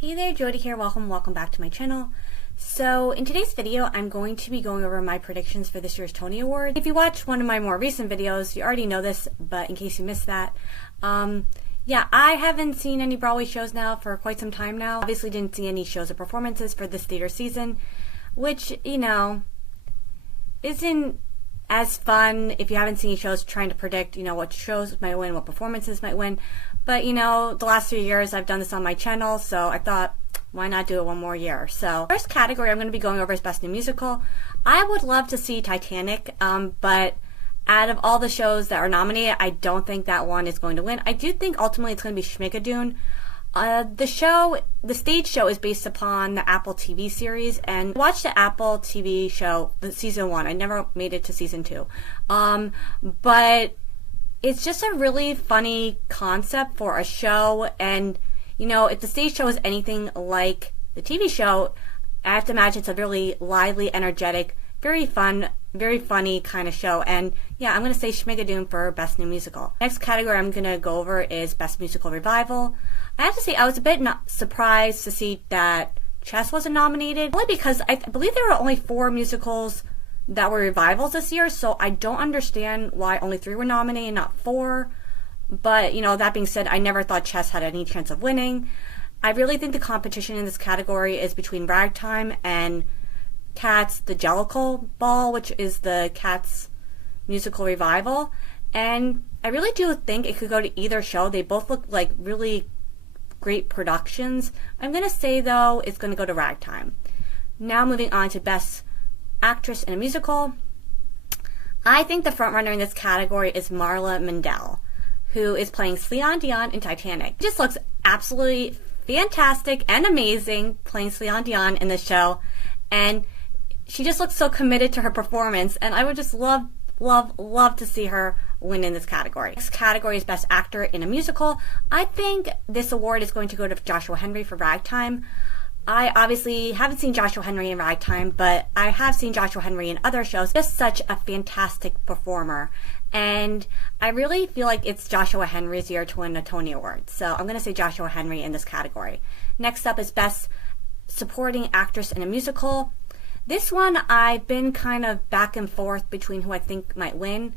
Hey there, Jody here. Welcome back to my channel. So in today's video, I'm going to be going over my predictions for this year's Tony Awards. If you watched one of my more recent videos, you already know this, but in case you missed that, yeah, I haven't seen any Broadway shows now for quite some time now. Obviously didn't see any shows or performances for this theater season, which, you know, isn't as fun if you haven't seen shows trying to predict, you know, what shows might win, what performances might win. But, you know, the last 3 years I've done this on my channel, so I thought, why not do it one more year? So, first category I'm going to be going over is Best New Musical. I would love to see Titanic, but out of all the shows that are nominated, I don't think that one is going to win. I do think ultimately it's going to be Schmigadoon. The stage show is based upon the Apple TV series, and I watched the Apple TV show, the season 1. I never made it to season 2. But it's just a really funny concept for a show, and you know, if the stage show is anything like the TV show, I have to imagine it's a really lively, energetic, very fun, very funny kind of show. And yeah, I'm going to say Schmigadoon for Best New Musical. Next category I'm going to go over is Best Musical Revival. I have to say I was a bit surprised to see that Chess wasn't nominated, only because I believe there were only 4 musicals that were revivals this year, so I don't understand why only 3 were nominated, not 4. But, you know, that being said, I never thought Chess had any chance of winning. I really think the competition in this category is between Ragtime and Cats the Jellicle Ball, which is the Cats musical revival. And I really do think it could go to either show. They both look like really great productions. I'm going to say, though, it's going to go to Ragtime. Now moving on to Best Actress in a Musical. I think the frontrunner in this category is Marla Mandel, who is playing Celine Dion in Titanic. She just looks absolutely fantastic and amazing playing Celine Dion in this show, and she just looks so committed to her performance, and I would just love to see her win in this category. Next category is Best Actor in a Musical. I think this award is going to go to Joshua Henry for Ragtime. I obviously haven't seen Joshua Henry in Ragtime, but I have seen Joshua Henry in other shows. Just such a fantastic performer. And I really feel like it's Joshua Henry's year to win a Tony Award. So I'm going to say Joshua Henry in this category. Next up is Best Supporting Actress in a Musical. This one I've been kind of back and forth between who I think might win.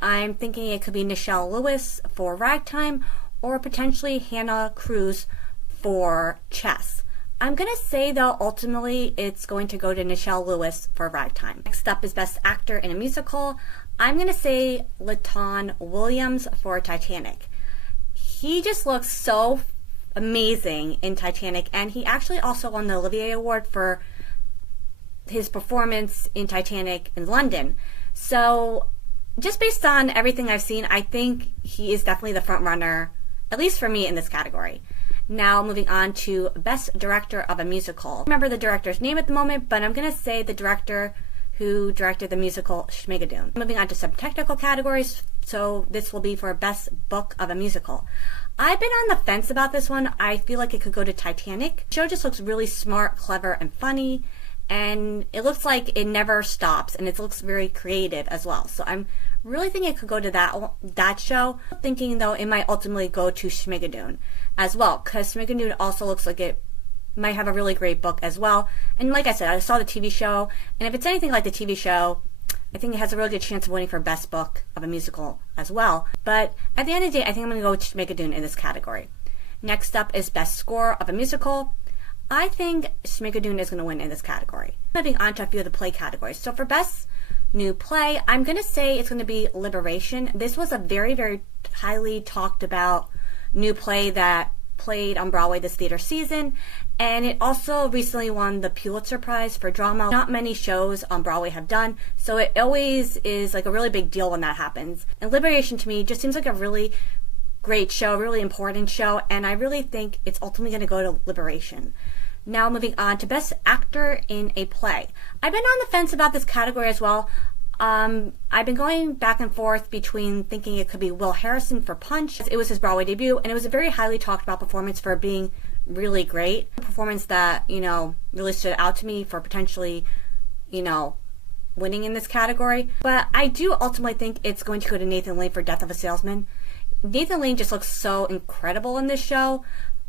I'm thinking it could be Nichelle Lewis for Ragtime or potentially Hannah Cruz for Chess. I'm going to say, though, ultimately it's going to go to Nichelle Lewis for Ragtime. Next up is Best Actor in a Musical. I'm going to say Laton Williams for Titanic. He just looks so amazing in Titanic, and he actually also won the Olivier Award for his performance in Titanic in London. So just based on everything I've seen, I think he is definitely the front runner, at least for me, in this category. Now moving on to Best Director of a Musical. I don't remember the director's name at the moment, but I'm going to say the director who directed the musical Schmigadoon. Moving on to some technical categories, so this will be for Best Book of a Musical. I've been on the fence about this one. I feel like it could go to Titanic. The show just looks really smart, clever, and funny, and it looks like it never stops, and it looks very creative as well. So I'm really thinking it could go to that show. Thinking, though, it might ultimately go to Schmigadoon as well, because Schmigadoon also looks like it might have a really great book as well. And like I said, I saw the TV show, and if it's anything like the TV show, I think it has a really good chance of winning for Best Book of a Musical as well. But at the end of the day, I think I'm going to go with Schmigadoon in this category. Next up is Best Score of a Musical. I think Schmigadoon is going to win in this category. Moving on to a few of the play categories. So for Best New Play, I'm going to say it's going to be Liberation. This was a very, very highly talked about new play that played on Broadway this theater season, and it also recently won the Pulitzer Prize for drama. Not many shows on Broadway have done, so it always is like a really big deal when that happens. And Liberation to me just seems like a really great show, really important show, and I really think it's ultimately going to go to Liberation. Now moving on to Best Actor in a Play. I've been on the fence about this category as well. I've been going back and forth between thinking it could be Will Harrison for Punch. It was his Broadway debut, and it was a very highly talked about performance for being really great. A performance that, you know, really stood out to me for potentially, you know, winning in this category. But I do ultimately think it's going to go to Nathan Lane for Death of a Salesman. Nathan Lane just looks so incredible in this show.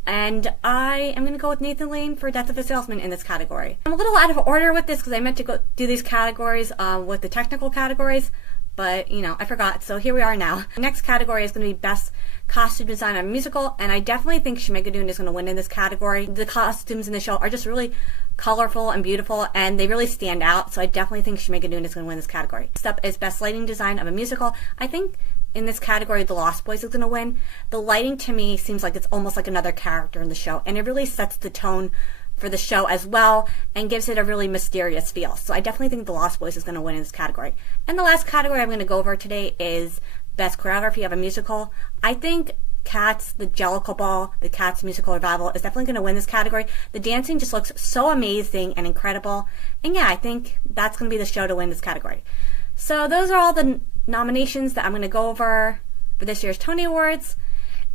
And I am going to go with Nathan Lane for Death of a Salesman in this category. I'm a little out of order with this because I meant to go do these categories with the technical categories, but you know, I forgot, so here we are now. The next category is going to be Best Costume Design on a Musical, and I definitely think Schmigadoon is going to win in this category. The costumes in the show are just really colorful and beautiful, and they really stand out, so I definitely think Schmigadoon is going to win this category. Next up is Best Lighting Design of a Musical. I think in this category, The Lost Boys is going to win. The lighting to me seems like it's almost like another character in the show, and it really sets the tone for the show as well and gives it a really mysterious feel. So I definitely think The Lost Boys is going to win in this category. And the last category I'm going to go over today is Best Choreography of a Musical. I think Cats, the Jellicle Ball, the Cats musical revival is definitely going to win this category. The dancing just looks so amazing and incredible. And yeah, I think that's going to be the show to win this category. So those are all the nominations that I'm going to go over for this year's Tony Awards.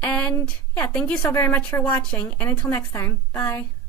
And yeah, thank you so very much for watching, and until next time, bye.